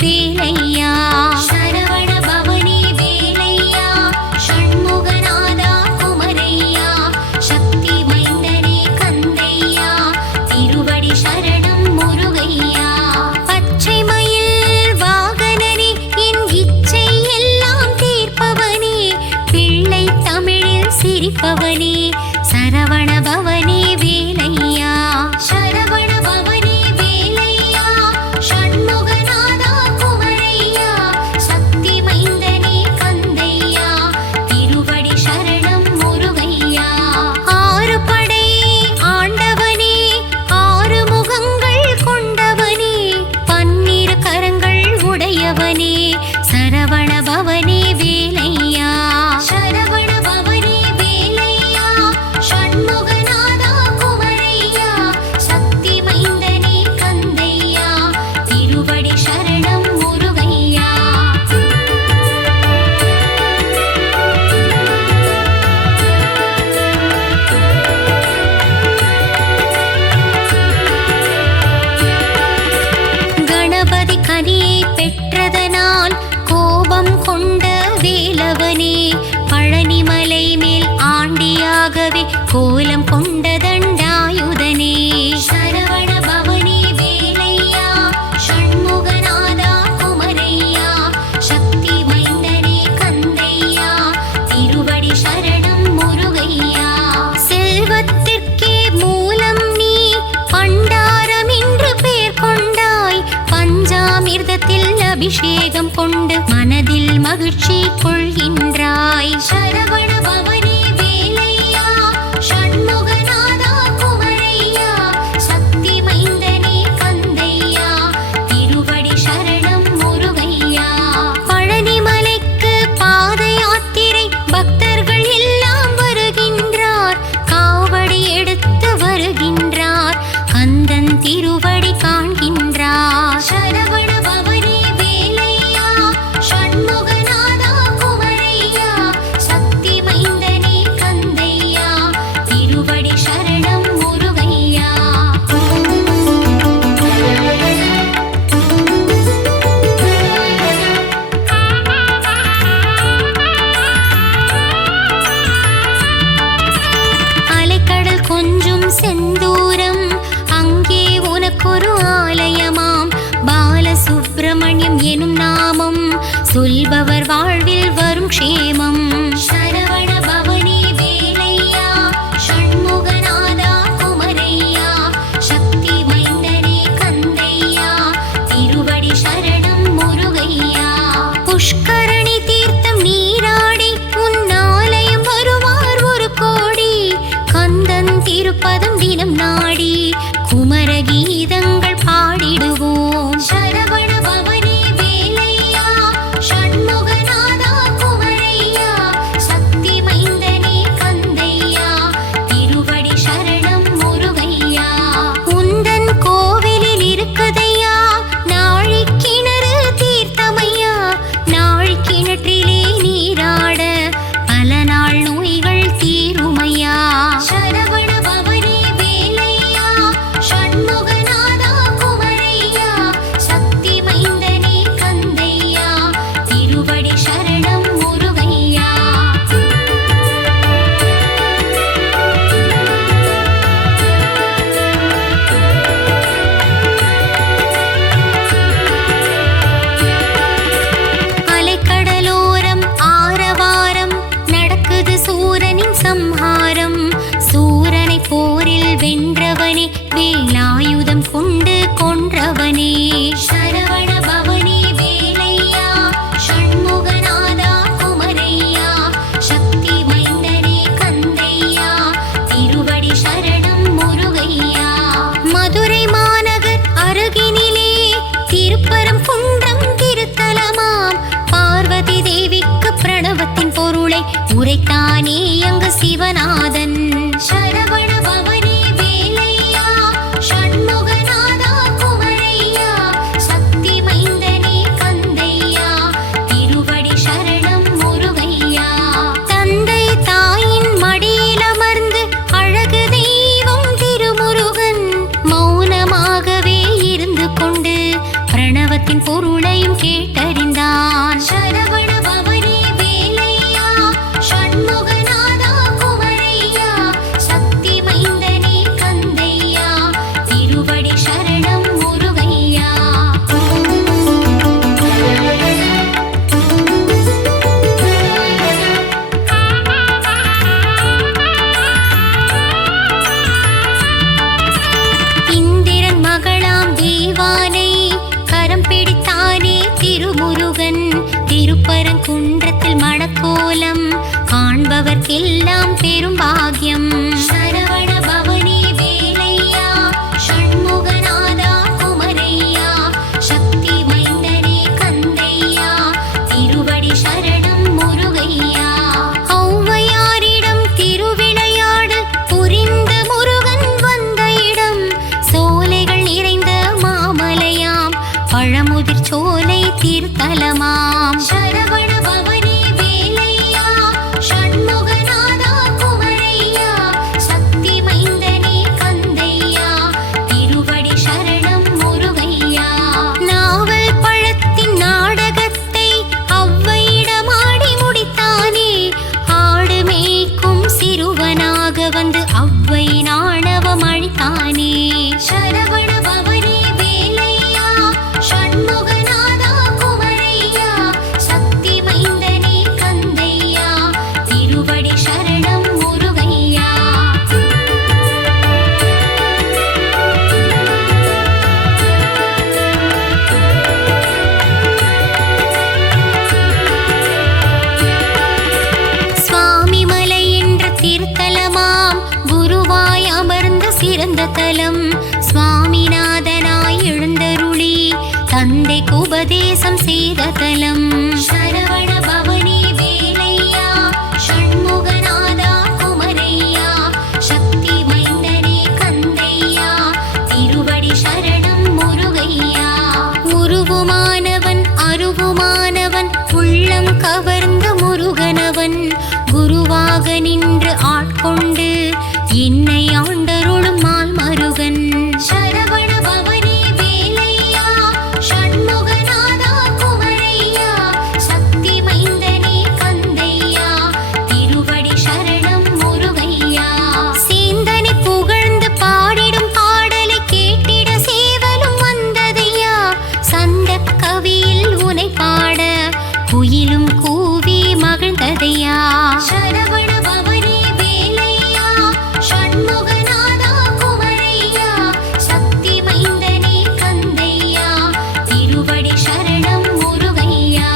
வேலையா சரவண பவனே வேலையா ஷண்முகநாதா குமரையா சக்தி மைந்தனே கந்தையா திருவடி சரணம் முருகையா பச்சை மயில் வாகனனே என் இச்சை எல்லாம் தீர்ப்பவனே பிள்ளை தமிழில் சிரிப்பவனே சரவண பவனே வேலையா சரவண பவனே வேலையா ஷண்முகநாதா குமரையா சக்தி மைந்தனே கந்தையா திருவடி சரணம் முருகையா ஆறு படை ஆண்டவனே ஆறு முகங்கள் கொண்டவனே பன்னிரு கரங்கள் உடையவனே சரவண பவனே வேலையா சரவண பவனே வேலையா ஷண்முகநாதா குமரையா சக்தி மைந்தனே கந்தையா திருவடி சரணம் முருகையா கணபதி கனியை பெற்றதனால் கோபம் கொண்ட வேலவனே பழனிமலை மேல் ஆண்டியாகவே கோலம் கொண்ட தண்டாயுதனே சரவண பவனே வேலையா ஷண்முகநாதா குமரையா சக்தி மைந்தனே கந்தையா திருவடி சரணம் முருகையா செல்வத்திற்கே மூலம் நீ பண்டாரம் என்று பெயர் கொண்டாய் பஞ்சாமிர்தத்தில் அபிஷேகம் கொண்டு மனதில் மகிழ்ச்சி கொள்கின்றாய் சரவண பவனே வேலையா ஷண்முகநாதா குமரையா சக்தி மைந்தனே கந்தையா திருவடி சரணம் முருகையா பழனிமலைக்கு பாத யாத்திரை பக்தர்கள் எல்லாம் வருகின்றார் காவடி எடுத்து வருகின்றார் கந்தன் திருவடி காண்கின்றார் சரவண பவனே வேலையா ஷண்முகநாதா குமரையா சக்தி மைந்தனே கந்தையா திருவடி சரணம் முருகையா அலைக்கடல் கொஞ்சும் செந்தூரம் அங்கே உனக்கொரு ஆலயமாம் பாலசுப்பிரமணியம் எனும் நாமம் சொல்பவர் வாழ்வில் வரும் க்ஷேமம் சரவண பவனே வேலையா ஷண்முகநாதா குமரையா சக்தி மைந்தனே கந்தையா திருவடி சரணம் முருகையா புஷ்கரணி தீர்த்தம் நீராடி உன் ஆலயம் வருவார் ஒரு கோடி கந்தன் திருப்பதம் தினம் நாடி குமர கீதங்கள் பாடிடுவோம் சரவண பவனே வேலையா ஷண்முகநாதா குமரையா சக்தி மைந்தனே கந்தையா திருவடி சரணம் முருகையா உந்தன் கோவிலில் இருக்குதையா நாழி கிணறு தீர்த்தமையா நாழி கிணற்றிலே நீராட பல நாள் நோய்கள் தீருமையா சரவண பவனே வேலையா ஷண்முகநாதா குமரையா சக்தி மைந்தனே கந்தையா திருவடி சரணம் முருகையா அலைக்கடலோரம் ஆரவாரம் நடக்குது சூரனின் சம்ஹாரம் சூரனை போரில் வென்றவனே வேலாயுதம் கொண்டு கொன்றவனே சரவண பவனே வேலையா ஷண்முகநாதா குமரையா சக்தி மைந்தனே கந்தையா திருவடி சரணம் முருகையா மதுரை மாநகர் அருகினிலே திருப்பரம் குன்றம் திருத்தலமாம் பார்வதி தேவிக்கு பிரணவத்தின் பொருளை உரைத்தானே அங்கு சிவநாதன் சரவண பவனே வேலையா ஷண்முகநாதா குமரையா சக்தி மைந்தனே கந்தையா திருவடி சரணம் முருகையா தந்தை தாயின் மடியில் அமர்ந்து அழகு தெய்வம் திருமுருகன் மௌனமாகவே இருந்து கொண்டு பிரணவத்தின் பொருளை பொருளையும் கேட்டறிந்தான். சரவண பவனே வேலையா, ஷண்முகநாதா குமரையா, சக்தி மைந்தனே கந்தையா, திருவடி சரணம் முருகையா. இந்திரன் மகளாம் தேவானை கரம் பிடித்தானே திருமுருகன், திருப்பரங்குன்றத்தில் மணக்கோலம் காண்பவர்க்கெல்லாம் பெரும் பாக்கியம். சரவண பவனே வேலையா, ஷண்முகநாதா குமரையா, சக்தி மைந்தனே கந்தையா, திருவடி சரணம் முருகையா. ஔவையாரிடம் திருவிளையாடு புரிந்த முருகன் வந்த இடம், சோலைகள் நிறைந்த மாமலையாம், பழமுதிர் சோலை தீர்த்தலமாம். சரவண பவனே வேலையா, ஷண்முகநாதா குமரையா, சக்தி மைந்தனே கந்தையா, திருவடி சரணம் முருகையா. நாவல் பழத்தின் நாடகத்தை ஔவையிடமாடி முடித்தானே, ஆடு மேய்க்கும் சிறுவனாக வந்து ஔவை நாணவம் அழித்தானே. சரவண பவனே வேலையா, ஷண்முகநாதா குமரையா, சக்தி மைந்தனே கந்தையா, திருவடி சரணம் முருகையா. சுவாமிமலை என்ற திருத்தலமாம், குருவாய் அமர்ந்த சிறந்த தலம், சுவாமிநாதனாய் எழுந்தருளி தந்தைக்கு உபதேசம் செய்த தலம். சரவண பவனே வேலையா, ஷண்முகநாதா குமரையா, சக்தி மைந்தனே கந்தையா, திருவடி சரணம் முருகையா. உருவுமானவன் அருவுமானவன் உள்ளம் கவர்ந்த முருகனவன், குருவாக நின்று ஆட்கொண்டு என்னை ஆண்டருளும் மால் மருகன். சரவண பவனே வேலையா, ஷண்முகநாதா குமரையா, சக்தி மைந்தனே கந்தையா, திருவடி சரணம் முருகையா. சேந்தனை புகழ்ந்து பாடிடும் பாடலை கேட்டிட சேவலும் வந்ததையா, சந்த கவியில் உனை பாட குயிலும் கூவி மகிழ்ந்ததையா. சரவண பவனே வேலையா, ஷண்முகநாதா குமரையா, சக்தி மைந்தனே கந்தையா, திருவடி சரணம் முருகையா.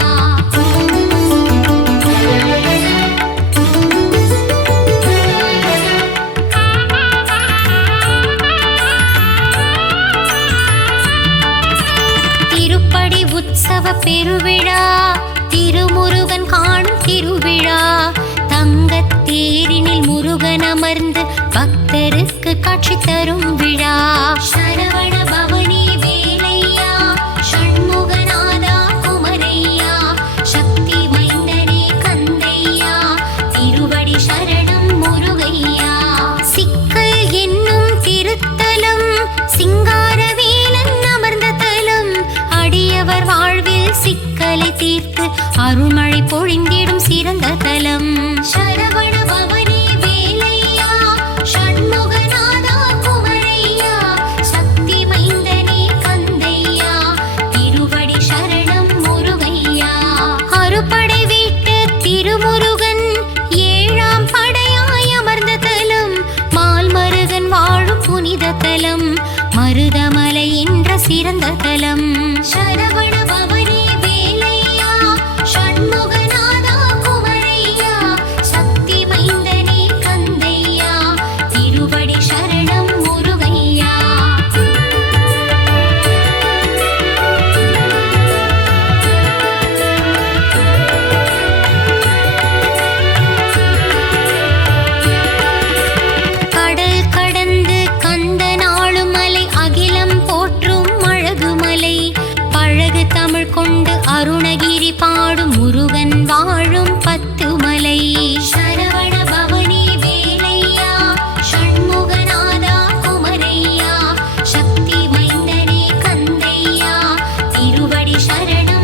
திருப்படி உற்சவ பெருவிழா, திருமுருகன் காணும் திருவிழா, தங்கத் தேரினில் முருகன் அமர்ந்து பக்தருக்கு காட்சி தரும் விழா. சரவண பவனே வேலையா, ஷண்முகநாதா குமரையா, சக்தி மைந்தனே கந்தையா, திருவடி சரணம் முருகையா. சிக்கல் என்னும் திருத்தலம், சிங்காரவேலன் அமர்ந்த தலம், அடியவர் வாழ்வில் சிக்கலை தீர்த்து அருள்மழை பொழிந்திடும் சிறந்த தலம். சரவண பவனே வேலையா, ஷண்முகநாதா குமரையா, சக்தி மைந்தனே கந்தையா, திருவடி சரணம் முருகையா. அறுபடை வீட்டு திருமுருகன் ஏழாம் படையாய் அமர்ந்த தலம், மால் மருகன் வாழும் புனித தலம், மருதமலை என்ற சிறந்த தலம். சரவண பவனே வேலையா, ஷண்முகநாதா குமரையா, சக்தி மைந்தனே கந்தையா, திருவடி சரணம் முருகையா. கடல் கடந்து கந்த நாளும் மலை அகிலம் போற்றும் அழகுமலை, பழகு தமிழ் கொண்டு அருணகிரி பாடும் முருகன் வாழும் பத்து மலை. சரவண பவனே வேலையா, ஷண்முகநாதா குமரையா, சக்தி மைந்தனே கந்தையா, திருவடி சரணம்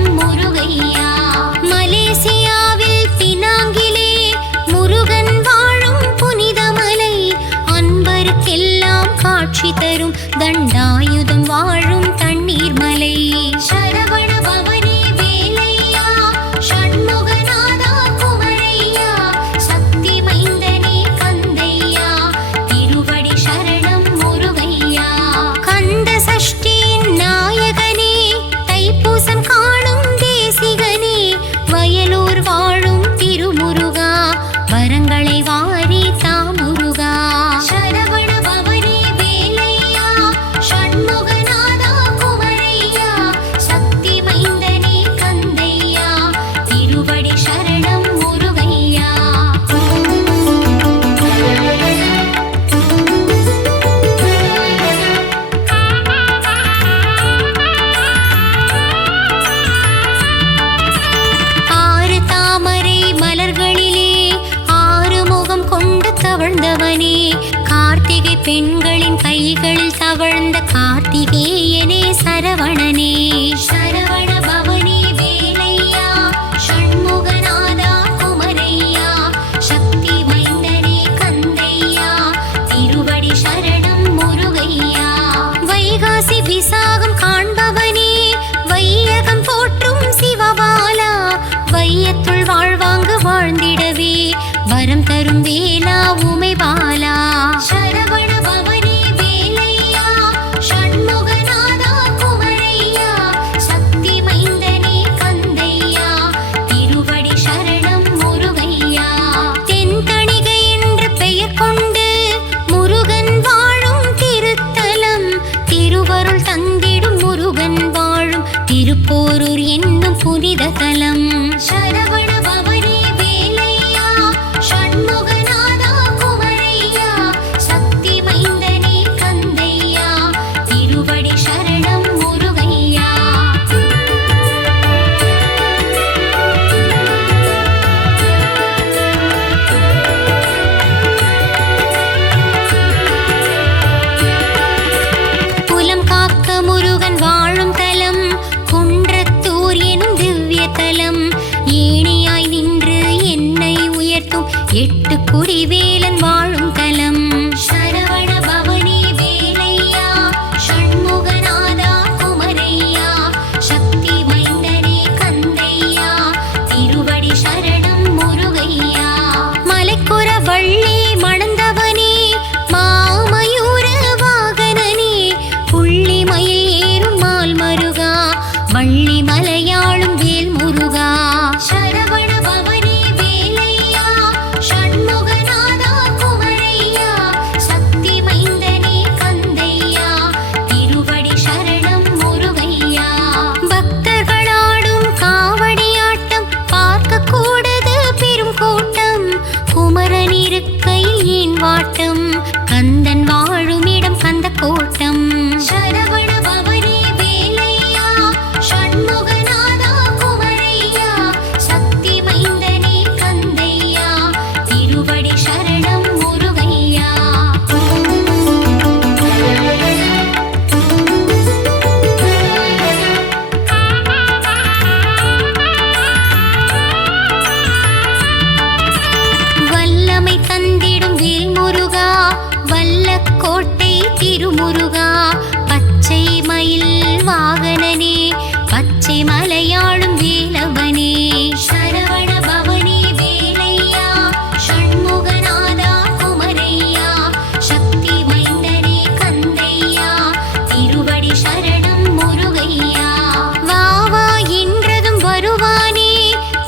பெண்களின் கைகளில் தவழ்ந்த கார்த்திகேயனே சரவணனே. சரவண பவனே வேலையா ஷண்முகநாதா குமரையா சக்தி மைந்தனே கந்தையா திருவடி சரணம் முருகையா. வைகாசி விசாகம் காண்பவனே வையகம் போற்றும் சிவபாலா வையத்துள் வாழ்வாங்கு வாழ்ந்திடவே வரம் தரும் வேலா உமைபாலா. சரவண பவனே வேலையா ஷண்முகநாதா குமரையா சக்தி மைந்தனே கந்தையா திருவடி சரணம் முருகையா. தென்தணிகை என்று பெயர் கொண்டு முருகன் வாழும் திருத்தலம் திருவருள் தந்திடும் முருகன் வாழும் திருப்போரூர் என்னும் புனித தலம். சரவண பவனே வேலையா ஷண்முகநாதா குமரையா சக்தி மைந்தனே கந்தையா திருவடி சரணம் முருகையா. புலம் காக்க முருகன் வாழும் தலம் குன்றத்தூர் எனும் திவ்ய தலம். ஏணியாய் நின்று என்னை உயர்த்தும் எட்டு குடிவேலன் வாழும் தலம். சரவண பவனே வேலையா ஷண்முகநாதா குமரையா சக்தி மைந்தனே கந்தையா திருவடி சரணம் முருகையா. மலைக்குற வள்ளி மணந்தவனே மாமயூர வாகனனே புள்ளி மயில் ஏறும் மால் மருகா வள்ளி மலையாளும் வேல் முருகா. சரவண பவனே வேலையா ஷண்முகநாதா குமரையா சக்தி மைந்தனே கந்தையா திருவடி சரணம் முருகையா. பக்தர்களாடும் காவடியாட்டம் பார்க்க கூடது பெரும் கூட்டம் குமரன் இருக்கையில் ஏன் வாட்டம் கந்தன் வாழும் இடம் கந்த கோட்டம். சரவண பவனே வேலையா ஷண்முகநாதா குமரையா சக்தி மைந்தனே கந்தையா திருவடி சரணம் முருகையா. வல்லமை தந்திடும் வேல் முருகா வல்லக்கோட்டை திருமுருகா பச்சை மயில் வாகனனே பச்சை மலையாளும் வேலவனே. சரவண பவனே வேலையா ஷண்முகநாதா குமரையா சக்தி மைந்தனே கந்தையா திருவடி சரணம் முருகையா. வா வா என்றதும் வருவானே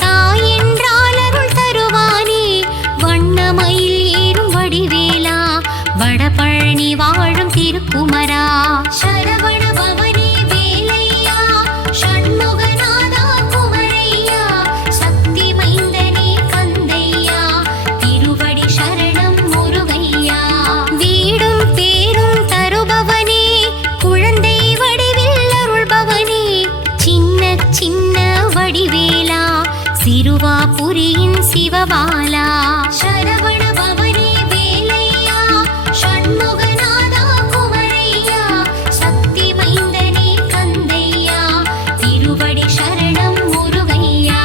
தாய் என்றால் அருள் தருவானே வண்ணமயில் ஏறும் வடிவேலா வடபழனி வாழும் திருக்குமரா. சரவண பவனே வேலையா ஷண்முகநாதா குமரையா சக்தி மைந்தனே கந்தையா திருவடி சரணம் முருகையா. வீடும் பேரும் தருபவனே குழந்தை வடிவில் அருள்பவனே சின்ன சின்ன வடிவேலா சிறுவாபுரியின் சிவபாலா. சரவண பவனே வேலையா ஷண்முகநாதா குமரையா சக்தி மைந்தனே கந்தையா திருவடி சரணம் முருகையா.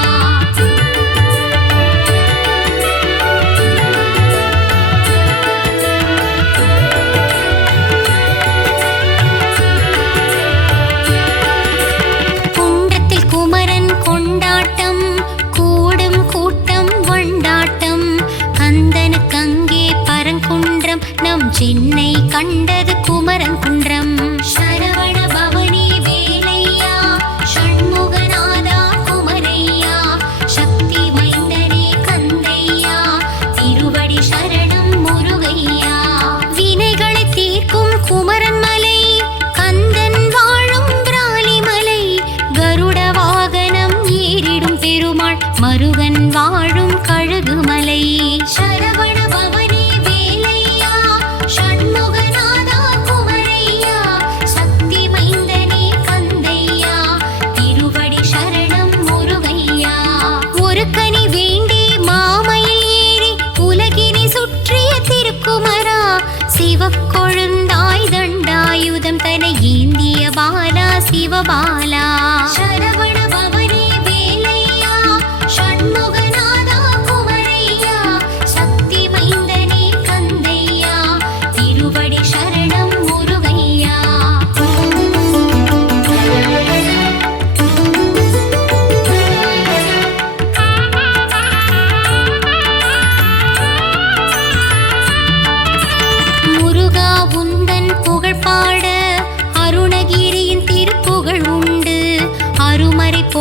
குன்றத்தில் குமரன் கொண்டாட்டம் கூடும் கூட்டம் வண்டாட்டம்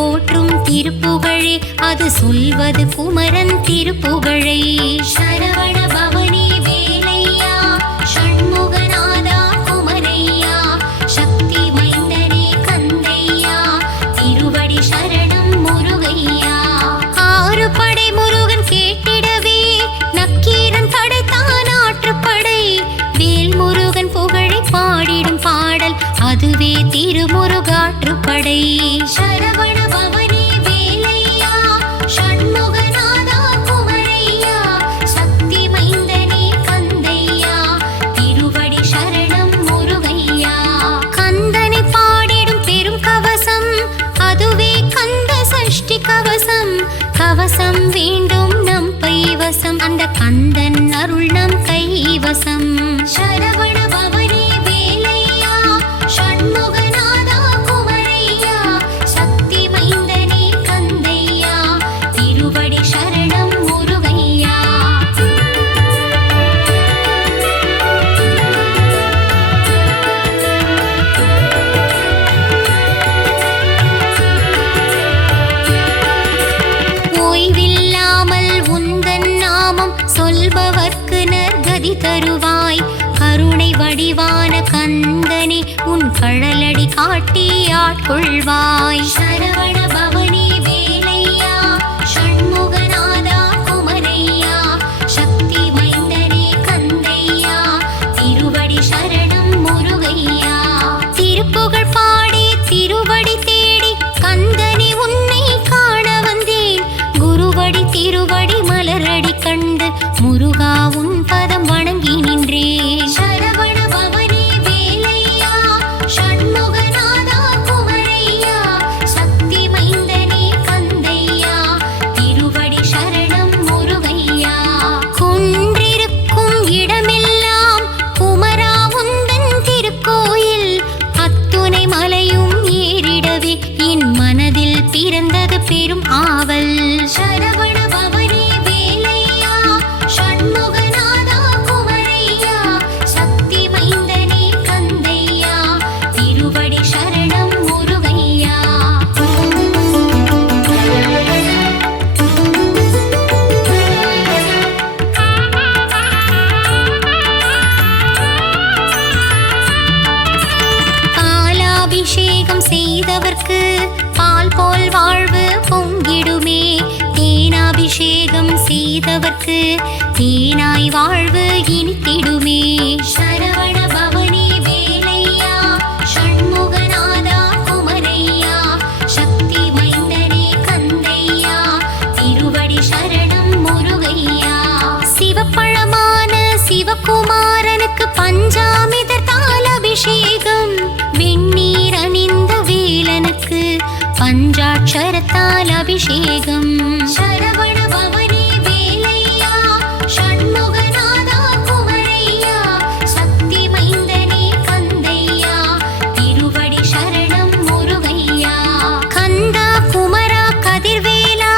போற்றும் திருப்புகழே அது சொல்வது குமரன் திருப்புகழை. சரவண பவனி வேலையா ஷண்முகநாதா குமரையா சக்தி மைந்தனே கந்தையா திருவடி சரணம் முருகையா. ஆறு படை முருகன் கேட்டிடவே நக்கீரன் படைத்தான் ஆற்றுப்படை. வேல் முருகன் புகழை பாடிடும் பாடல் அதுவே திருமுருகாற்றுப்படை. சரவண பவனி வேலையா ஷண்முகநாதா குமரையா சக்தி மைந்தனே கந்தையா திருவடி சரணம் முருகையா. கந்தனை பாடிடும் பெரும் கவசம் அதுவே கந்த சஷ்டி கவசம். கவசம் வேண்டும் நம் கைவசம் அந்த கந்தன் அருள் நம் கைவசம். சரவண பவனி வேலையா ஷண்முகநாதா குமரையா சக்தி மைந்தனே கந்தையா திருவடி சரணம் முருகையா. ஓய்வில்லாமல் உந்தன் நாமம் சொல்பவர்க்கு நற்கதி தருவாய். கருணை வடிவான கந்தனே உன் கழலடி காட்டி ஆட்கொள்வாய். சரவண பவனி வேலையா ஷண்முகநாதா குமரையா சக்தி மைந்தனே கந்தையா திருவடி சரணம் முருகையா. திருப்புகழ் பாடி திருவடி தேடி கந்தனே உன்னை காண வந்தேன். குருவடி திருவடி மலரடி கண்டு முருகா உன் பதம் வணங்கி நின்றேன். சரவண பவனி வேலையா ஷண்முகநாதா குமரையா சக்தி மைந்தனே கந்தையா திருவடி சரணம் முருகையா. குன்றிருக்கும் இடமெல்லாம் குமரா உந்தன் திருக்கோயில் அத்துணை மலையும் ஏறிடவே என் மனதில் பிறந்தது பெரும் ஆவல். சரவண பவனி வேலையா ஷண்முகநாதா குமரையா சக்தி மைந்தனே கந்தையா திருவடி சரணம் முருகையா. பாலாபிஷேகம் செய்தவர்க்கு பால் போல் வாழ்வு பொங்கிடுமே. தேனாபிஷேகம் செய்தவர்க்கு தேனாய் வாழ்வு இனித்திடுமே. சரவண பவனி வேலையா ஷண்முகநாதா குமரையா சக்தி மைந்தனே கந்தையா திருவடி சரணம் முருகையா. சிவப்பழமான சிவகுமாரனுக்கு பஞ்சாமிர்தத்தால் அபிஷேகம். வெந்நீர் அணிந்த வேலனுக்கு பஞ்சாட்சரத்தால் அபிஷேகம். சரவண பவனி வேலையா ஷண்முகநாதா குமரையா சக்தி மைந்தனே கந்தையா திருவடி சரணம் முருகையா. கந்தா குமரா கதிர்வேலா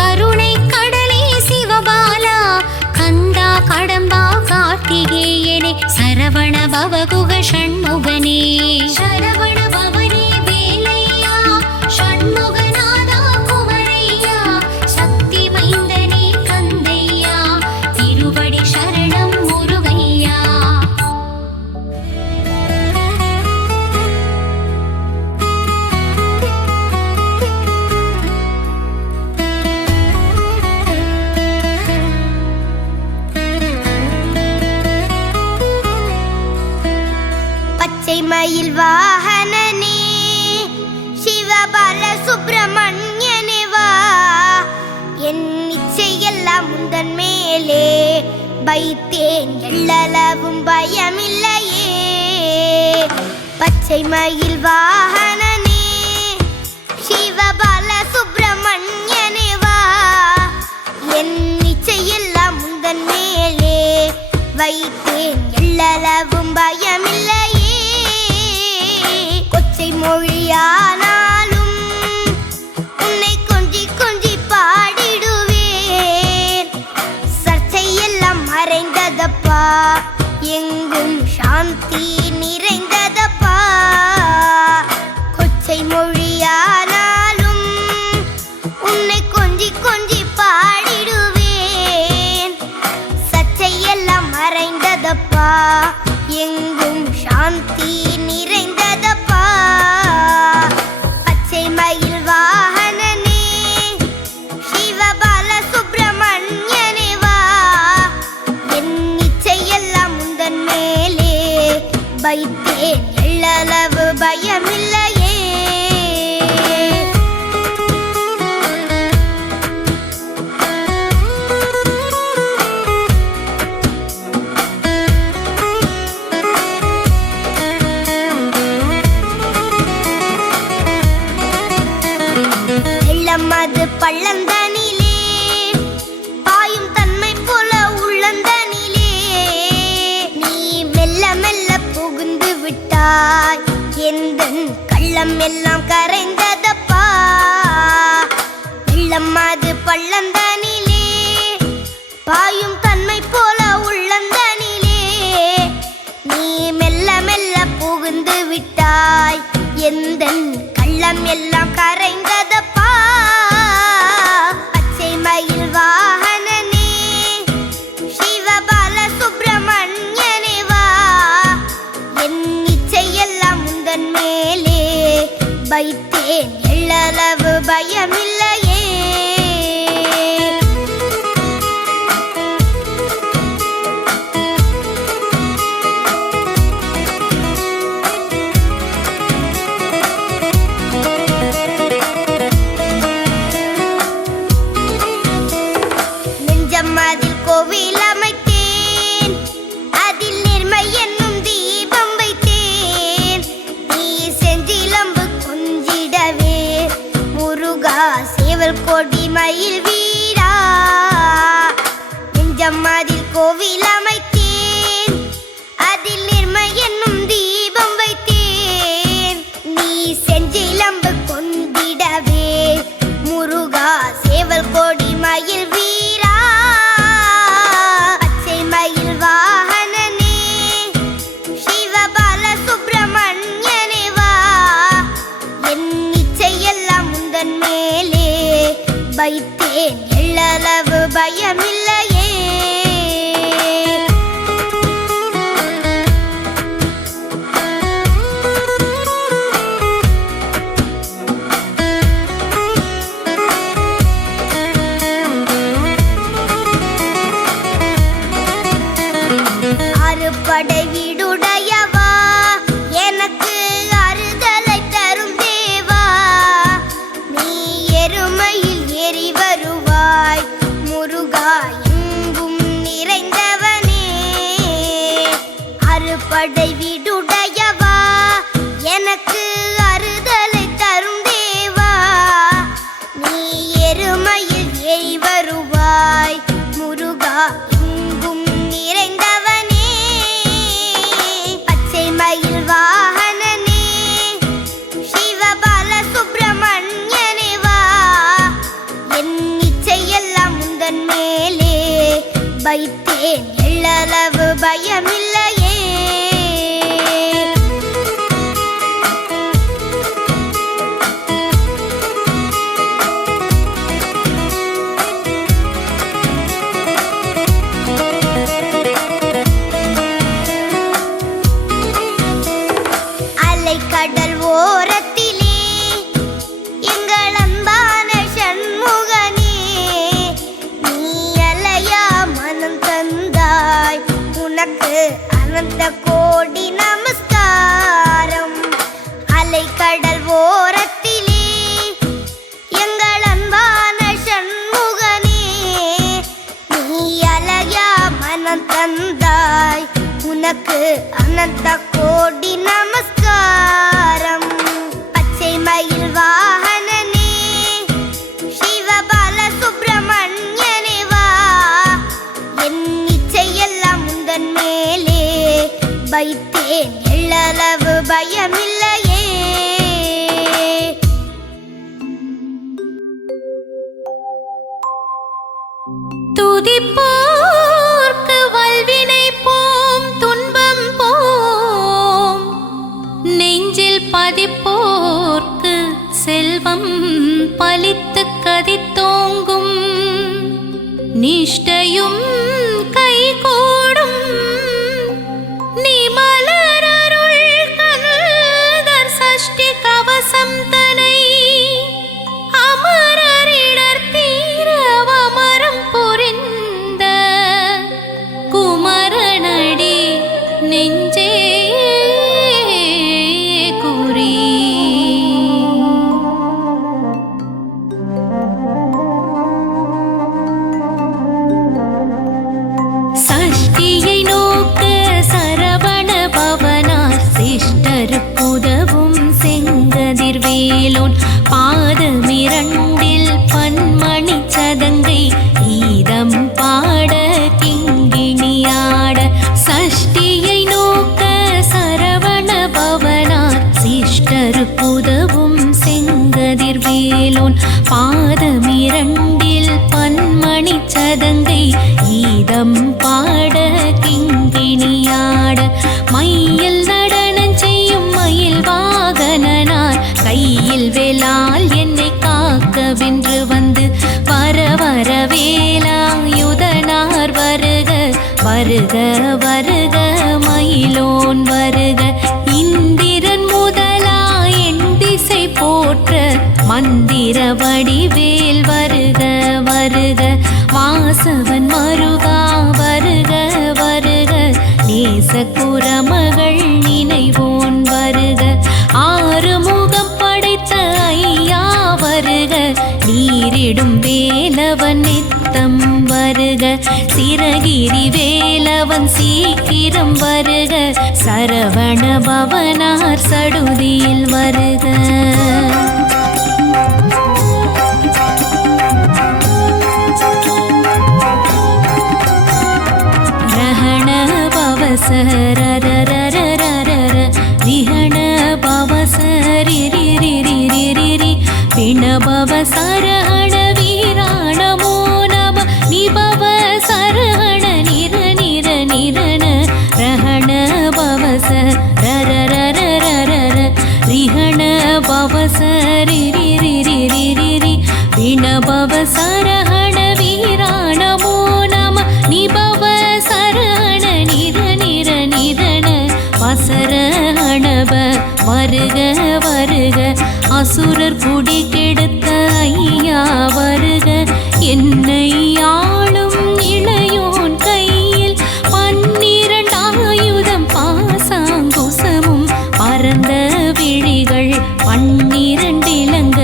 கருணை கடலே சிவபாலா கந்தா கடம்பா கார்த்திகேயனே சரவண பவகுக ஷண்முகனே. சரவண பவனி வேலையா ஷண்முகநாதா குமரையா சக்தி மைந்தனே கந்தையா திருவடி சரணம் முருகையா. பச்சை மயில் வாகனனே சிவபால சுப்பிரமணியனே வா. என் இச்சையெல்லாம் முந்தன் மேலே வைத்தேன் எள்ளளவும் பயமில்லையே. பச்சை மயில் வாகனனே சிவபால சுப்பிரமணியனே வா. என் இச்சையெல்லாம் முந்தன் மேலே வைத்தேன் எள்ளளவும் பயமில்லையே. கொச்சை மொழியானாலும் உன்னை கொஞ்சி கொஞ்சி பாடிடுவேன். சர்ச்சையெல்லாம் மறைந்ததப்பா எங்கும் சாந்தி நிறைந்ததப்பா. அது பள்ளந்தனிலே பாயும் தன்மை போல உள்ளந்தனிலே நீ மெல்ல மெல்ல புகுந்து விட்டாய் எந்தன் கள்ளம் எல்லாம் கரைந்ததப்பா வெள்ளம் அது பள்ளந்தனிலே பாயும் தன்மை போல உள்ளந்தனிலே நீ மெல்ல மெல்ல புகுந்து விட்டாய் எந்தன் கள்ளம் எல்லாம் கரைந்ததப்பா பச்சை மயில் வாகனனே சிவபால சுப்பிரமணியனே வா என் இச்சையெல்லாம் உந்தன் மேலே வைத்தேன் எள்ளளவு பயமில்லையே அதில் கோவில் அமைத்தேன் அதில் நேர்மை என்னும் தீபம் வைத்தேன் நீ செஞ்சிலம்பு கொஞ்சிடவே முருகா சேவல் கொடி மயில் வீரா நெஞ்சம் அதில் கோவில் அமைத்தேன் அதில் நேர்மை என்னும் தீபம் வைத்தேன் நீ செஞ்சிலம்பு கொண்டிடவே முருகா சேவல் கொடி மயில் வீரா வைத்தேன் எள்ளளவு பயமில்லையே அறுபடை வீடுடையவா எனக்கு அறுதலை தரும் தேவா நீ எருமையில் ஏறி வருவாய் முருகா எங்கும் நிறைந்தவனே அறுபடை வீடுடையவா எனக்கு அறுதலை தரும் தேவா நீ எருமையில் ஏறி வருவாய் முருகா எங்கும் நிறைந்தவனே பச்சை மயில் வாகனனே சிவபால சுப்பிரமணியனே வா என் இச்சையெல்லாம் உந்தன் மேலே வைத்தேன் எள்ளளவு பயமில்லையே கடல் ஓரத்திலே எங்கள் அன்பான சண்முகனே நீ அலையா மனம் தந்தாய் உனக்கு அனந்த கோடி நமஸ்காரம் அலைக்கடல் ஓரத்திலே எங்கள் அன்பான சண்முகனே நீ அலையா மனம் தந்தாய் உனக்கு அனந்த கோடி நமஸ்காரம் பச்சை மயில் வாகனனே சிவபால சுப்பிரமணியனே வா என் இச்சையெல்லாம் உந்தன் மேலே வைத்தேன் எள்ளளவு பயமில்லையே துதிப்போர்க்கு வல்வினை போம் துன்பம் போம் நெஞ்சில் பதிப்போர்க்கு செல்வம் பலித்து கதித்தோங்கும் நிஷ்டையும் கைகூடும் நீ மலரருள் கந்தர் சஷ்டி கவசம் தனை அமரரிடர் தீரவமரம் புரிந்த குமரனடி நெஞ்சே குறி பாதமிரண்டில் பன்மணி சதங்கை கீதம் பாட கிங்கிணியாட மையில் நடனம் செய்யும் மயில் வாகனனார் கையில் வேலால் என்னை காக்க வென்று வந்து வர வர வேலாயுதனார் வருக வருக வருக மயிலோன் வருக இந்திரன் முதலா என் திசை போற்ற மந்திர வடிவேல் வருக வருக வாசவன் மருகா வருக வருக நேச குரமகள் நினைவோன் வருக ஆறுமுகம் படைத்த ஐயா வருக நீரிடும் வேலவன் நித்தம் வருக சிரகிரி வேலவன் சீக்கிரம் வருக சரவண பவனார் சடுதியில் வருக ரஹண பவசரரரரரர ரிஹண பவசரிரிரிரிரிரி பிணபவ சரஹண வீராணமோ நம நிபவ சரஹண நிர நிர நிரண ரஹண பவச ரரரரரர ரிஹண பவசரிரிரிரிரிரி பிணபவ சரஹண வீராணமோ நம நிபவ சரஹண நிர நிர நிரண வசரணப வருக வருக அசுரர் குடி கெடுத்த ஐயா வருக என்னை ஆளும் இளையோன் கையில் 12 ஆயுதம் பாசாங்குசமும் பரந்த விழிகள் 12 இலங்க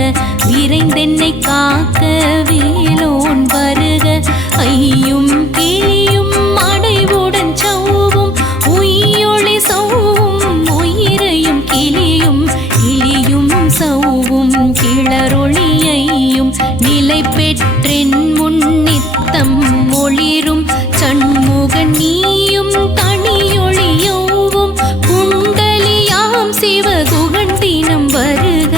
விரைந்தென்னை காக்க வேலோன் வருக ஐயும் கிளியும் அடைவுடன் சௌவும் உய்யொளி சௌவும் உயிரையும் கிளியும் கிளியும் சௌவும் கிளரொளியையும் நிலை பெற்றென் முன்னித்தம் ஒளிரும் சண்முகன் நீயும் தனியொளியோவும் குண்டலியாம் சிவகுகன் தினம் வருக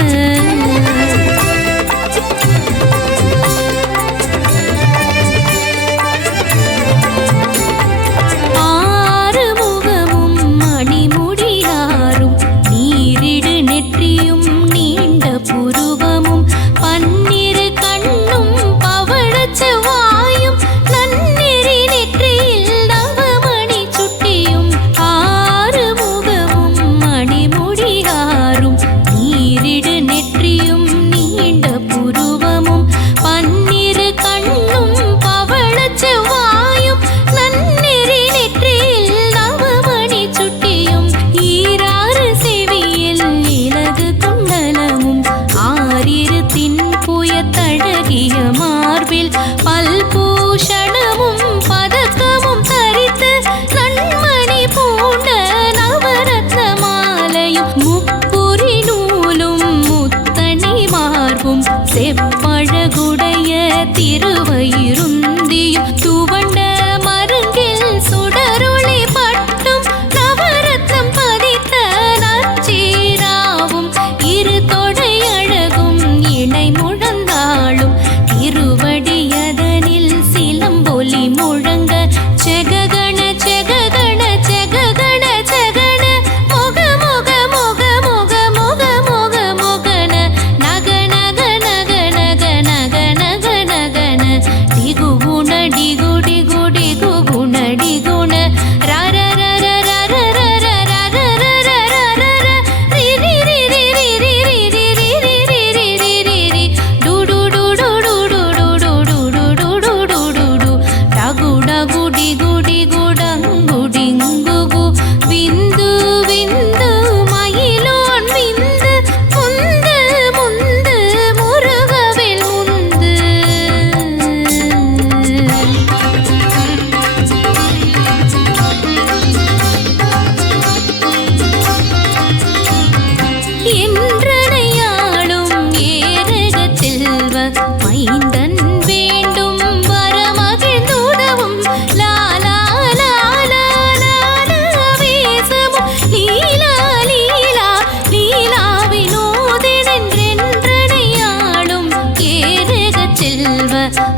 ஆறுமுகமும் மணிமுடியாரும் நீரிடு நெற்றியும் நீண்ட புருவமும் 12 கண்ணும் பவழச் செவ்வாயும் நன்னெறி நெற்றியில் நவமணி சுட்டியும் ஆறுமுகமும் மணிமுடியாரும் நீரிடு நெற்றியும் நீண்ட புருவமும் 12 கண்ணும் பவழச் செவ்வாயும் நன்னெறி நெற்றியில் நவமணி சுட்டியும் ஈராறு செவியில் இலகு குண்டலமும் ஆறிரு தின்புயத்தழகிய மார்பில் பல்பூஷணமும் பதக்கமும் தரித்து நன்மணி பூண்ட நவரத்ன மாலையும் முப்புரி நூலும் முத்தணி மார்பும் செப்பழகுடைய திருவயிருந்தியும் துவண்ட மருங்கில் சுடரொளி பட்டும் நவரத்னம் பதித்த நற்சீராவும் இரு தொடை அழகும் இணை முழந்தாளும் திருவடியதனில் சிலம்பொலி முழங்க செககண செககண செககண செகண முக முக முக முக முக முக முகன நக நக நக நக நக நக நகன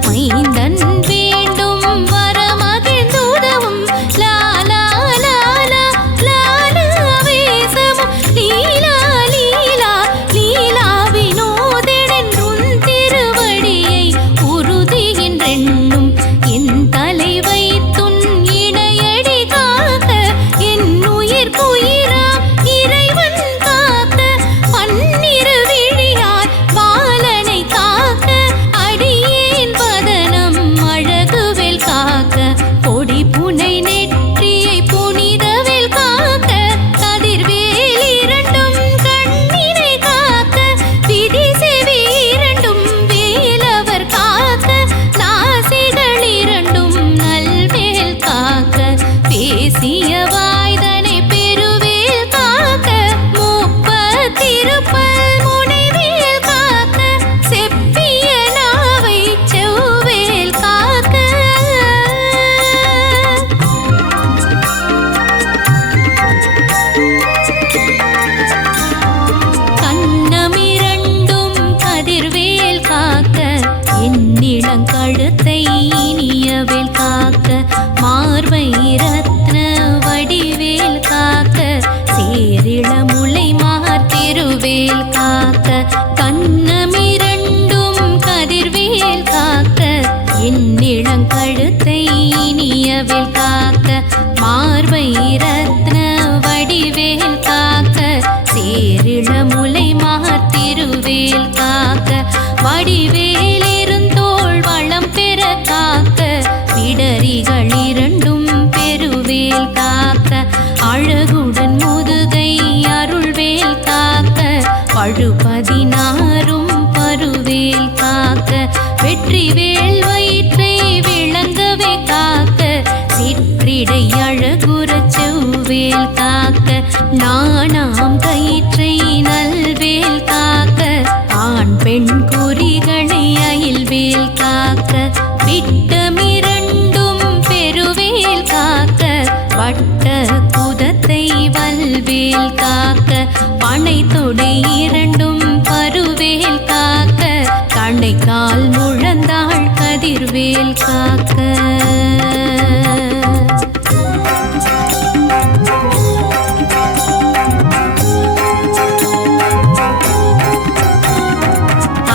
மைந்தன் வேண்டும் வரமகிழ்ந்துதவும் லாலா லாலா லாலாவேசமும் லீலா லீலா லீலா வினோதென்றும் திருவடியை உறுதியின்றென்னும் என் தலை வைத்துன் இணையடி காக்க என் உயிர்க்குயிரா இறைவன் காக்க பன்னிரு விழியார் பாலனை காக்க அடியேன் பதனம் அழகுவேல் காக்க பொடி புனை நெற்றியை புனிதவேல் காக்க கதிர்வேல் இரண்டும் கண்ணினை காக்க விதி செவி இரண்டும் வேலவர் காக்க நாசிகள் இரண்டும் நல்வேல் காக்க பேசிய வாய்தனை பெருவேல் காக்க முப்பத்திருப்பல் முனைவேல் காக்க செப்பிய நாவை செவ்வேல் காக்க கண்ணமிரண்டும் கதிர்வேல் காக்க என்னிளங்கழுத்தை இனியவேல் காக்க மார்பை ரத்ன வடிவேல் காக்க சேரிளமுலை மார்த்திருவேல் காக்க கண்ணமிரண்டும் கதிர்வேல் காக்க என்னிளங்கழுத்தை இனியவேல் காக்க மார்பை ரத்ன வடிவேல் காக்க சேரிளமுலை மார்த்திருவேல் காக்க வடிவேல் இருந்தோள் வளம் பெற காக்க விடரிகள் இரண்டும் பெருவேல் காக்க அழகுடன் முதுகை அருள்வேல் காக்க பழுபதினாரும் பருவேல் காக்க வெற்றிவேல் வயிற்றை விளங்கவே காக்க சிற்றிடை அழகுறச் செவ்வேல் காக்க நாணாம் கயிற்றை நல்வேல் காக்க ஆண் பெண் குறிகளை அயில்வேல் காக்க விட்டமிரண்டும் பெருவேல் காக்க வட்ட குதத்தை வல்வேல் காக்க பனை தொடை இரண்டும் பருவேல் காக்க கணைக்கால் முழந்தாள் கதிர்வேல் காக்க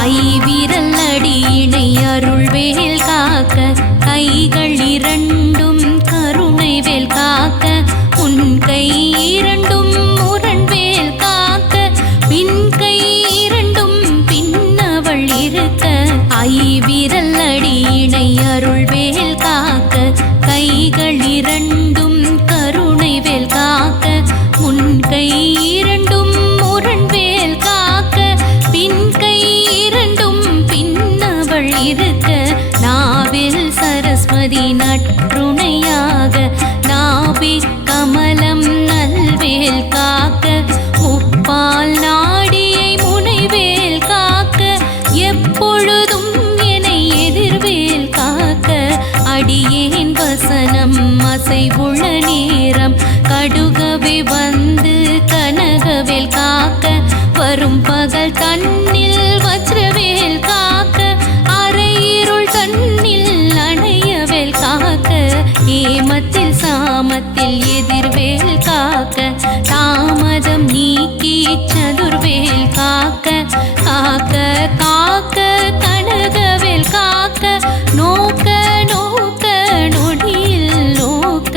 ஐவிரல் அடியினை அருள்வேல் காக்க கைகள் இரண்டும் கருணைவேல் காக்க உன் கை இரண்டும் முரண்வேல் காக்க பின் கை இரண்டும் பின்னவள் இருக்க ஐவிரல் அடியினை அருள்வேல் காக்க கைகள் இரண்டும் கருணைவேல் காக்க உன் கை இரண்டும் முரண்வேல் காக்க பின் கை இரண்டும் பின்னவள் இருக்க நாவில் சரஸ்வதி நற்றுணையாக நாபி கமலம் நல்வேல் காக்க முப்பால் நாடியை முனைவேல் காக்க எப்பொழுதும் என்னை எதிர்வேல் காக்க அடியேன் வசனம் அசைவுள்ள நேரம் கடுகவே வந்து கனகவேல் காக்க வரும் பகல் தன்னில் வஜ்ரவேல் காக்க அரையிருள் தன்னில் அணையவேல் காக்க ஏமத்தில் சாமத்தில் எதிர்வேல் காக்க தாமதம் நீக்கி சதுர்வேல் காக்க காக்க காக்க கனகவேல் காக்க நோக்க நோக்க நொடியில் நோக்க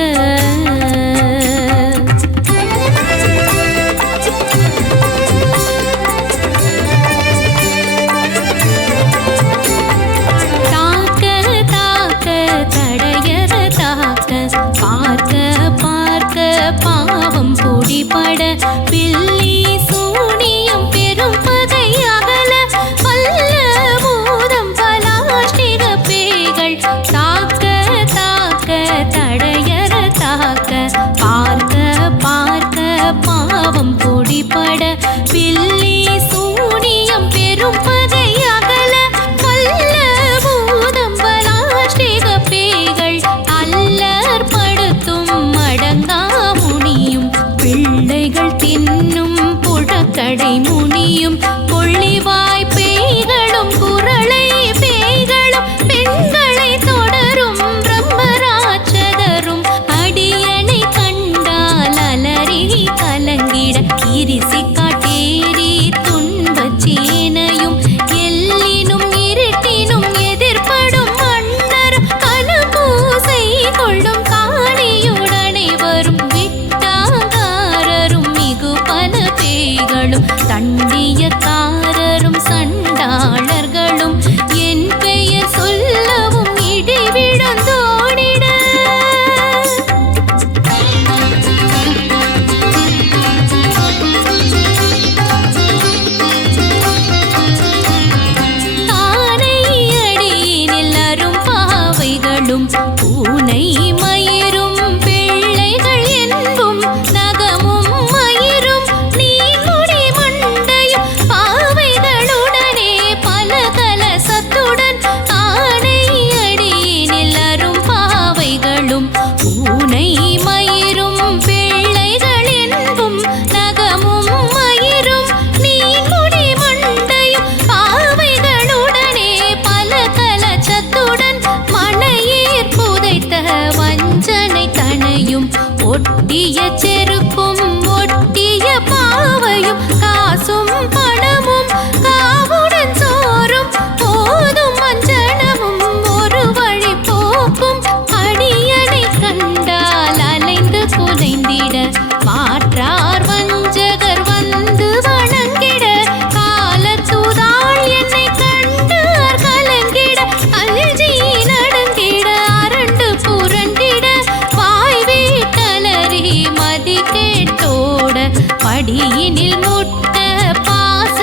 பூனை மயிரும் பிள்ளைகள் என்பும் நகமும் மயிரும் நீர்முடி மண்டையும் பாவைகளுடனே பல கலசத்துடன் ஆனை அடியினில் அரும் பாவைகளும் பூனை மயிரும் பிள்ளைகள் என்பும் நகமும் மயிரும் நீர்முடி மண்டையும் பாவைகளுடனே பல கலசத்துடன் மனையீர் புதைத்த வஞ்சனை தனையும் ஒட்டிய செருப்பும் ஒட்டிய பாவையும் காசும் பணமும் காவுடன் சோறும் போதும் மஞ்சனமும் ஒரு வழி போக்கும் அடியனை கண்டால் அலைந்து புதைந்திட மாற்றார் வஞ்சகர் வந்து வணங்கிட காலத்துதாள் என்னை கண்டார் கலங்கிட அல்ஜி நடங்கிட அரண்டு புரண்டிட வாய் வீட்டலறி மதி கேட்டோட படியினில் முட்ட பாச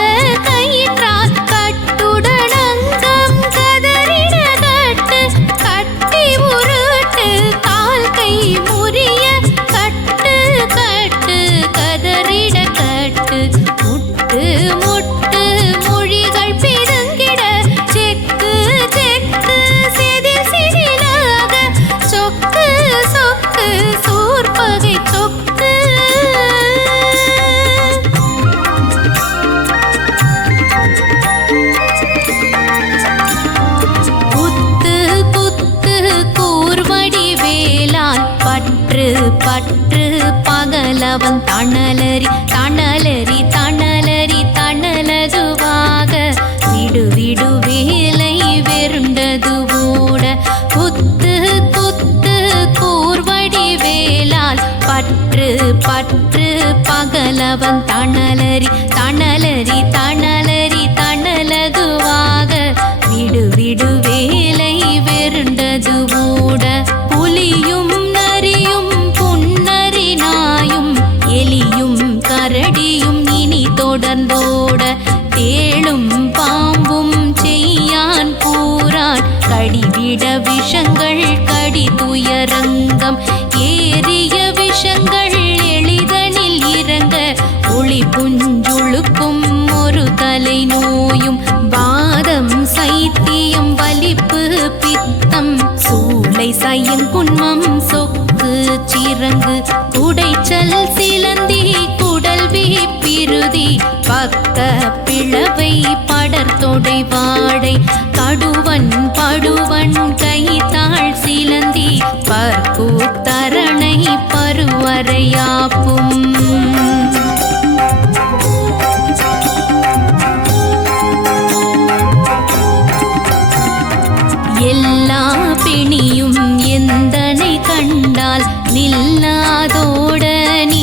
கயிற்றால் கட்டுடனங்கம் கதறிட கட்டு கட்டி உருட்டு கால் கை முறிய கட்டு கட்டு கதறிட கட்டு முட்டு முட்டு மொழிகள் பிதுங்கிட செக்கு செக்கு செதில் சிதிலாக சொக்கு சொக்கு சூர்பகை சொக்கு குத்து குத்து கூர்வடி வேலால் பற்று பற்று பகலவன் தணலரி தணலரி தணலரி தணலதுவாக விடு விடு வேலை வெருண்டது ஓட குத்து குத்து கூர்வடி வேலால் பற்று பற்று பகலவன் தணலரி தணலரி தணலரி தணலதுவாக விடு விடு வேலை வெருண்டது ஓட புலியும் நரியும் புன்னரி நாயும் எலியும் கரடியும் இனி தொடர்ந்தோட தேளும் பாம்பும் செய்யான் பூரான் கடிவிட விஷங்கள் கடி துயரங்கம் ஏறிய விஷங்கள் எளிதனில் இறங்க ஒளி புஞ்சுழுக்கும் ஒரு தலை நோயும் வாதம் சைத்தியம் வலிப்பு பித்தம் சூளை சயங்குன்மம் சொக்கு சிறங்கு குடைச்சல் சிலந்தி குடல் பிருதி பக்க பிளவை படர்தொடை வாடை கடுவன் படுவன் கைத்தாள் சிலந்தி பற்கூத்தரணை பருவரையாப்பும் எல்லா பிணியும் எந்தனை கண்டால் நில்லாதோட நீ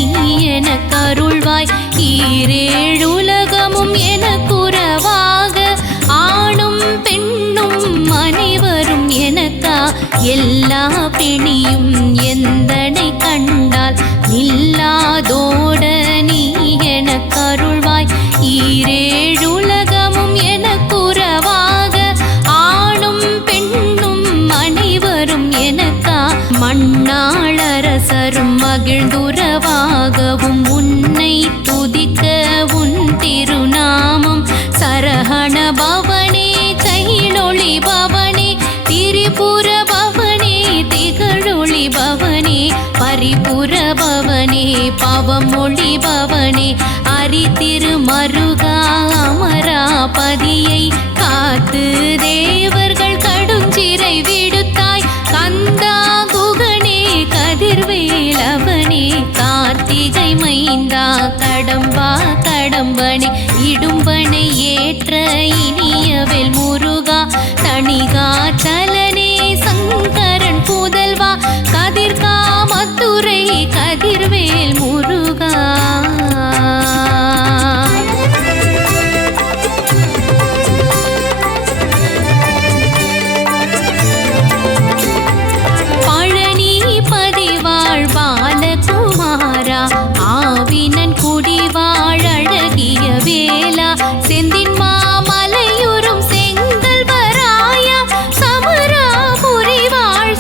எனக்கு அருள்வாய் ஈரேழுலகமும் எனக்குறவாக ஆணும் பெண்ணும் அனைவரும் எனக்கா எல்லா பிணியும் எந்தனை கண்டால் நில்லாதோட நீ எனக்கு அருள்வாய் ஈரேழுலகமும் எனக்குறவாக ஆணும் பெண்ணும் அனைவரும் எனக்கா மண்ணாளரசரும் மகிழ்ந்துறவாகவும் உன்னை துதிக்க உன் திருநாமம் சரஹண பவனே சைலொளி பவனே திரிபுர பவனே திகழொளி பவனே பரிபுர பவனே பவமொழி பவனே அரிதிருமருகா அமராபதியை காத்து தேவர்கள் கடுஞ்சிறை விடுத்தாய் கந்தா குகனே கதிர்வேலவனே கார்த்திகை மைந்தா கடம்பா கடம்பனே இடும்பனை ஏற்ற இனியவேல் முருகா தணிகா சலனே சங்கரன் புதல்வா கதிர்காமத்துறை கதிர்வேல் முருகா செந்தின் மாமலையுறும் செங்கல் வராயா சமராபுரி வாழ்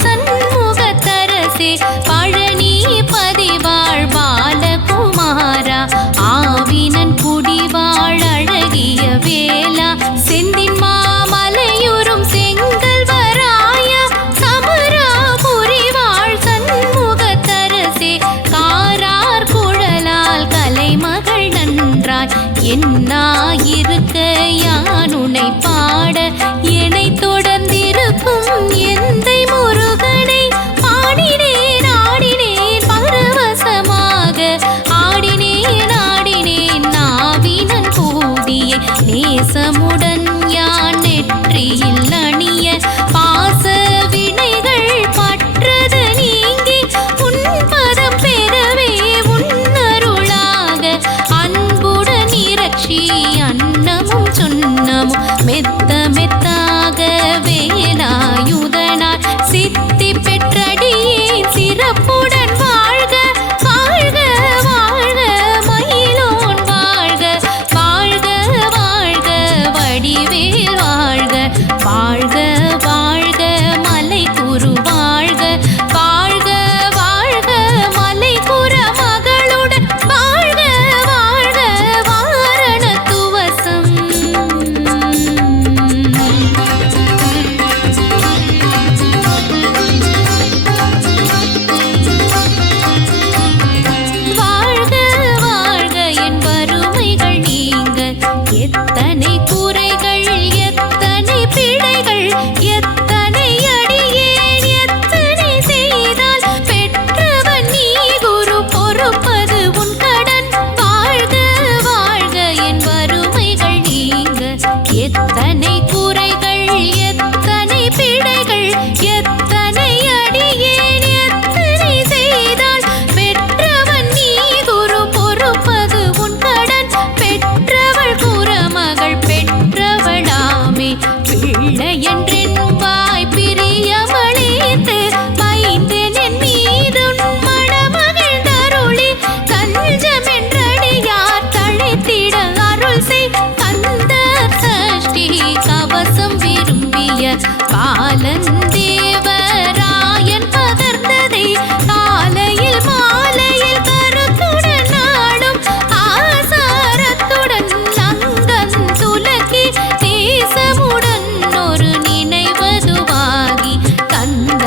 பாலன் தேவராயன் பகர்ந்ததை காலையில் மாலையில் கருத்துடன் நாடும் ஆசாரத்துடன் அங்கன் துலக்கி தேசமுடன் ஒரு நினைவதுவாகி கந்த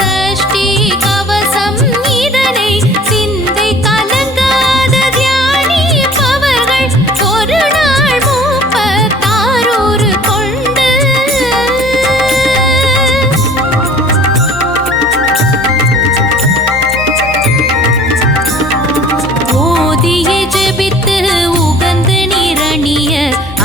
சஷ்டி கவசம் இதனை சிந்தை கலங்காத தியானிப்பவர்கள் ஒரு நாள் 36 கொண்டு ஓதிய ஜெபித்து உகந்து நிரணிய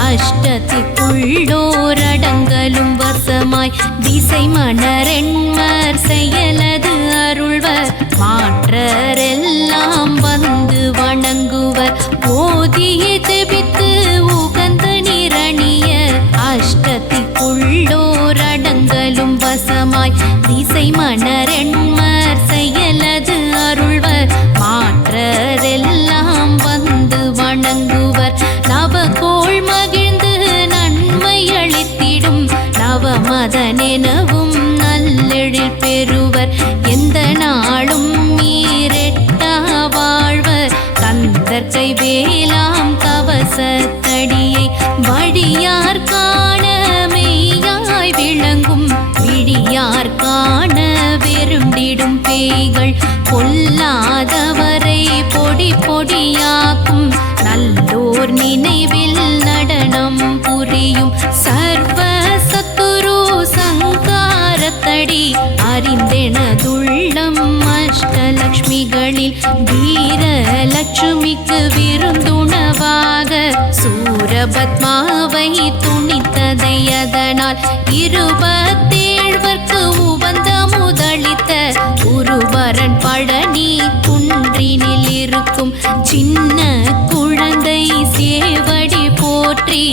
அஷ்டத்திற்குள்ளோரடங்கலும் வசமாய் திசை மணரெண்மர் செயலது அருள்வர் மாற்றரெல்லாம் வந்து வணங்குவர் ஓதிய ஜெபித்து உகந்து நிரணிய அஷ்டத்திற்குள்ளோரடங்கலும் வசமாய் திசை மணரெண்மர் செயலது அருள்வர் மாற்றரெல்லாம் வந்து வணங்குவர் நவகோள் மகிழ்ந்து நன்மை அளித்திடும் நவமதனெனவும் நல்லெழில் பெறுவர் எந்த நாளும் மீரெட்டா வாழ்வர் கந்தற்கை வேலாம் கவசத்தடியை வழியார் காண மெய்யாய் விளங்கும் விழியார் காண வெருண்டிடும் பேய்கள் பொல்லாதவரை பொடி பொடியாக்கும் நல்லோர் நினைவில் நடனம் புரியும் சர்வ சத்துரு சங்காரத்தடி அறிந்தெனதுள்ளம் அஷ்டலக்ஷ்மிகளில் வீரலட்சுமிக்கு விருந்துணவாக சூரபத்மாவை துணித்ததை அதனால் 27 உவந்த முதலித்த உருவரன் பழனி குன்றினில் இருக்கும் சின்ன குழந்தை சேவடி போற்றி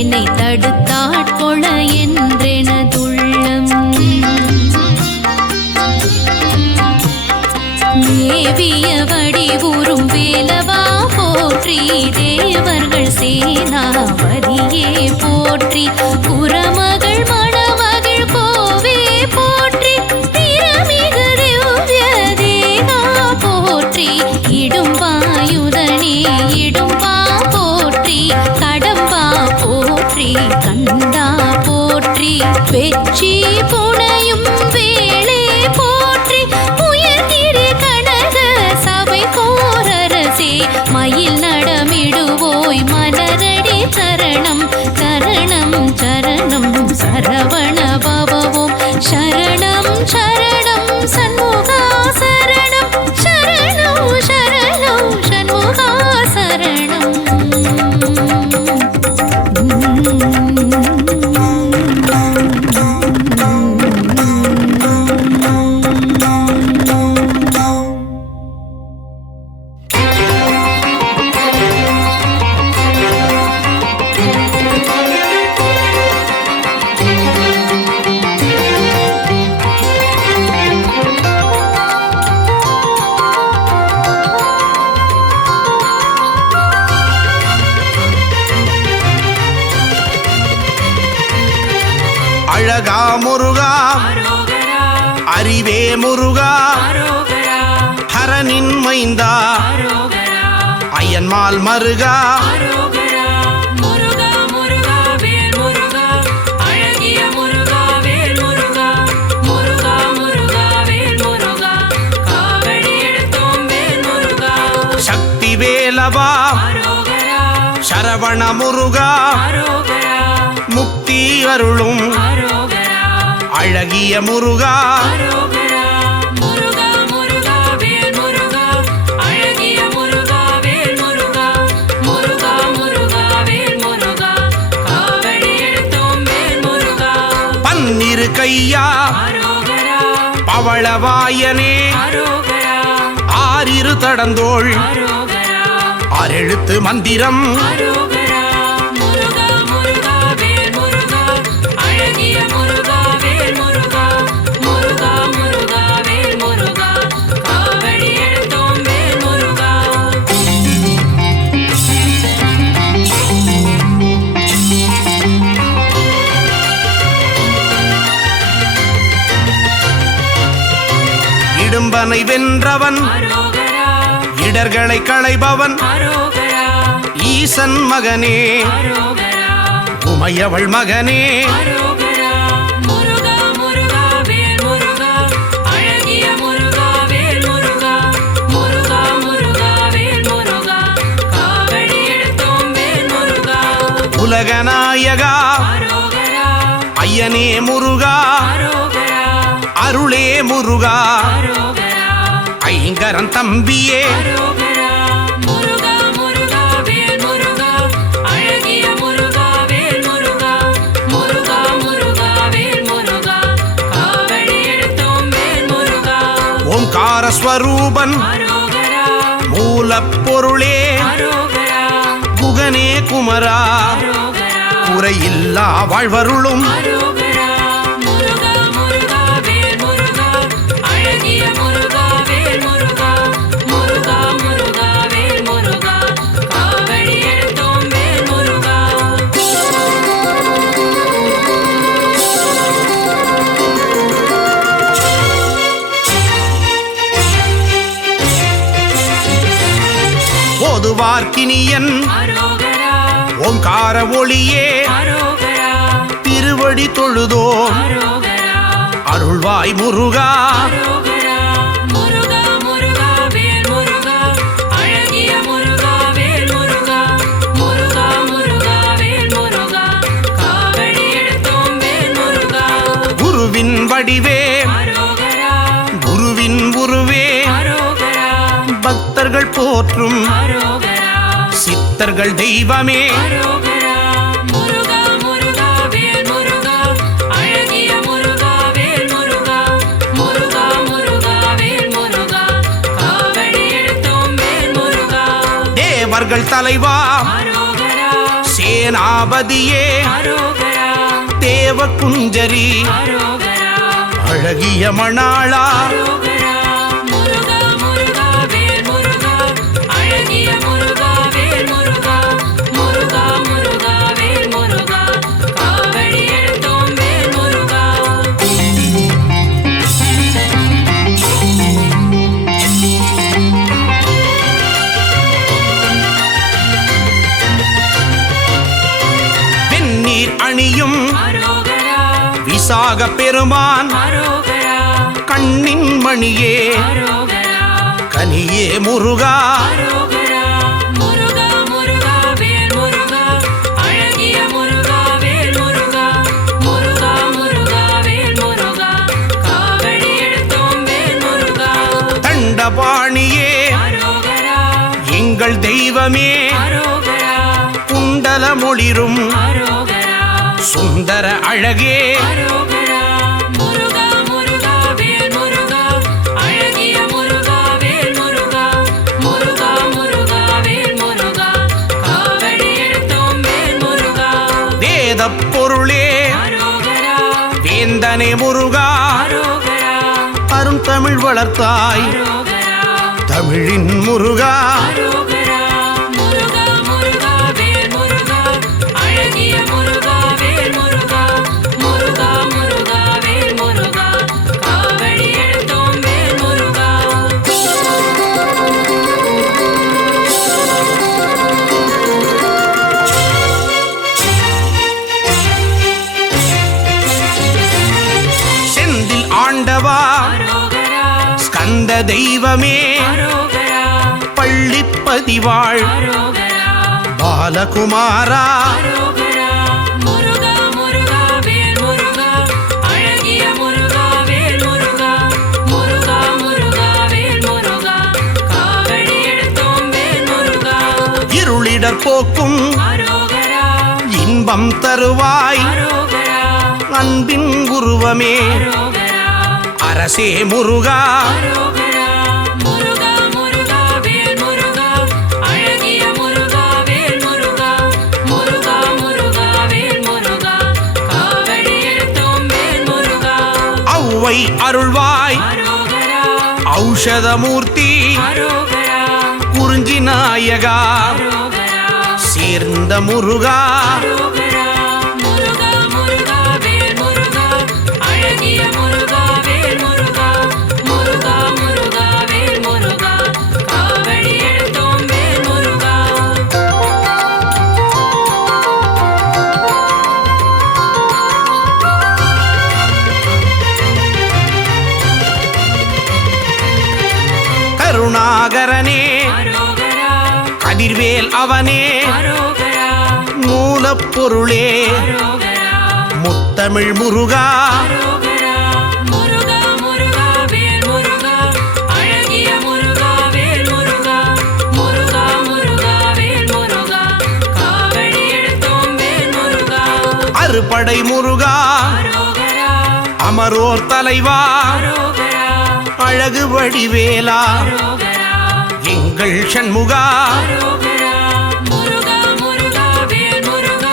என்னை தடுத்தாட்கொள என்றெனதுள்ளம் மேவிய வடிவுறும் வேலவா போற்றி தேவர்கள் சேனாவதியே போற்றி புறமகள் மணமகள் கோவே போற்றி திறமிகு திவ்ய தேகா போற்றி இடும்பாயுதனே இடும்பா போற்றி கடம்பா போற்றி கண்டா போற்றி வெற்றி புனையும் வேளே போற்றி உயர்திரு கனக சபை கோரரசே மயில் நடமிடுவோய் மலரடி சரணம் சரணம் சரணம் சரவண பவவோம் சரணம் சரணம் சண்முகா சரணம் சரணம் சரணம் சண்முகா சரணம் அழகா முருகா அறிவே முருகா ஹரனின் மைந்தா அயன்மால் மருகா சக்தி வேலவா சரவண முருகா முக்தி அருளும் அழகிய முருகா பன்னிரு கையா பவளவாயனே ஆறிரு தடந்தோள் ஆறெழுத்து மந்திரம் இடும்பனை வென்றவன் இடர்களை களைபவன் ஈசன் மகனே உமையவள் மகனே உலகநாயகா ஐயனே முருகா அருளே முருகா ஐங்கரன் தம்பியே ஓம்கார ஸ்வரூபன் மூலப்பொருளே குகனே குமரா குறையில்லா வாழ்வருளும் ஓதுவார்க்கினியன் ஓம்கார ஒளியே திருவடி தொழுதோ அருள்வாய் முருகா குருவின் வடிவே குருவின் உருவே பக்தர்கள் போற்றும் சித்தர்கள் தெய்வமே தேவர்கள் தலைவா சேனாபதியே தேவ குஞ்சரி அழகிய மணாளா அணியும் விசாக பெருமான் கண்ணின் மணியே கனியே முருகா தண்டபாணியே எங்கள் தெய்வமே குண்டல மொழிரும் சுந்தர அழகே வேதப் பொருளே வேந்தனே முருகா அருந்தமிழ் வளர்த்தாய் தமிழின் முருகா ஸ்கந்த தெய்வமே பள்ளிப்பதிவாள் பாலகுமாரா இருளிடர் போக்கும் இன்பம் தருவாய் அன்பின் உருவமே அரசே முருகா ஔவை அருள்வாய் ஔஷதமூர்த்தி குறிஞ்சி நாயகா சேர்ந்த முருகா முருகா கருணாகரனே அரோகரா கதிர்வேல் அவனே அரோகரா மூலப்பொருளே அரோகரா முத்தமிழ் முருகா அரோகரா முருகா முருகா வேல் முருகா அழகிய முருகா வேல் முருகா முருகா முருகா வேல் முருகா காவடி எடுத்தோம் வேல் முருகா அறுபடை முருகா அரோகரா அமரோர் தலைவா அரோகரா அழகு வடிவேலா அரோகரா எங்கள் சண்முகா அரோகரா முருகா முருகா வேல் முருகா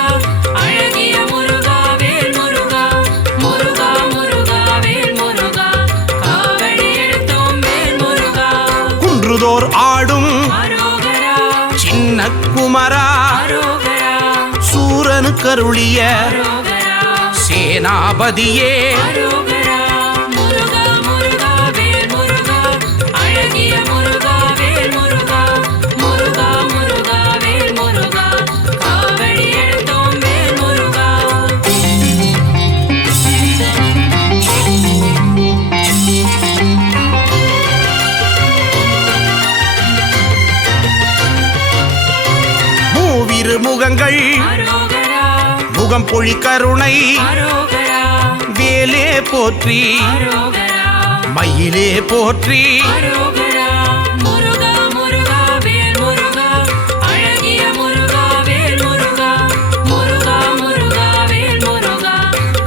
அழகிய முருகா வேல் முருகா முருகா முருகா வேல் முருகா காவடி எடுத்தோம் வேல் முருகா குன்றுதோர் ஆடும் அரோகரா சின்ன குமரா அரோகரா சூரனு கருளிய அரோகரா சேனாபதியே அரோகரா முருகா முருகா வேல் முருகா அழகிய முருகா வேல் முருகா முருகா முருகா வேல் முருகா காவடி எடுத்தோம் வேல் முருகா மூவிரு முகங்கள் அரோகரா முகம் பொழி கருணை அரோகரா வேலே போற்றி அரோகரா மயிலே போற்றி அரோகரா முருகா முருகா வேல் முருகா அழகிய முருகா வேல் முருகா முருகா முருகா வேல் முருகா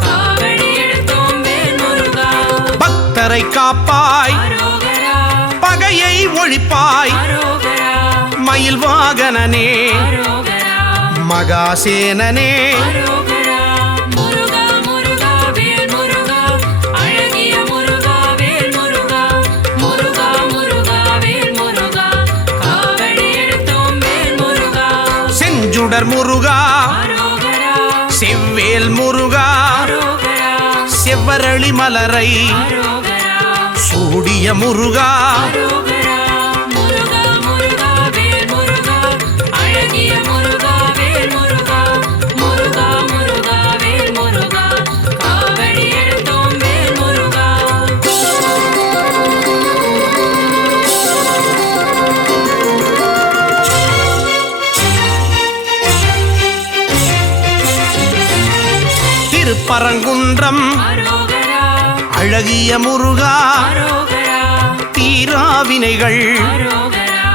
காவடி எடுத்தோம் வேல் முருகா பக்தரை காப்பாய் அரோகரா பகையை ஒழிப்பாய் அரோகரா மயில் வாகனனே அரோகரா மகாசேனனே அரோகரா முருகா முருகா வேல் முருகா அழகிய முருகா வேல் முருகா முருகா முருகா வேல் முருகா காவடி எடுத்தோம் வேல் முருகா செஞ்சுடர் முருகா அரோகரா செவ்வேல் முருகா அரோகரா செவ்வரளி மலரை அரோகரா சூடிய முருகா அரோகரா முருகா முருகா வேல் முருகா அழகிய முருகா வேல் முருகா முருகா முருகா வேல் முருகா காவடி எடுத்தோம் வேல் முருகா திருப்பரங்குன்றம் அரோகரா அழகிய முருகா அரோகரா தீராவினைகள் அரோகரா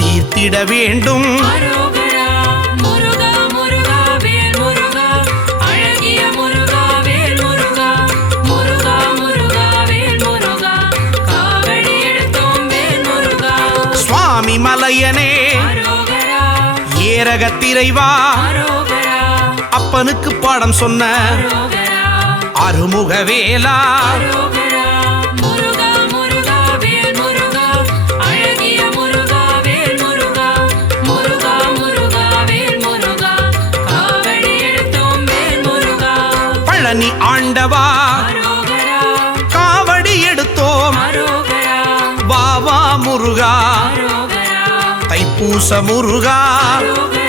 தீர்த்திட வேண்டும் அரோகரா முருகா முருகா வேல் முருகா அழகிய முருகா வேல் முருகா முருகா முருகா வேல் முருகா காவடி எடுத்தோம் வேல் முருகா சுவாமி மலையனே அரோகரா ஏரகத்திரைவா அரோகரா அப்பனுக்கு பாடம் சொன்ன அரோகரா அருமுகவேலா அரோகரா முருகா முருகா வேல் முருகா அழகிய முருகா வேல் முருகா முருகா முருகா வேல் முருகா காவடி எடுத்தோம் வேல் முருகா பழனி ஆண்டவா அரோகரா காவடி எடுத்தோம் அரோகரா வாவா முருகா அரோகரா தைப்பூச முருகா அரோகரா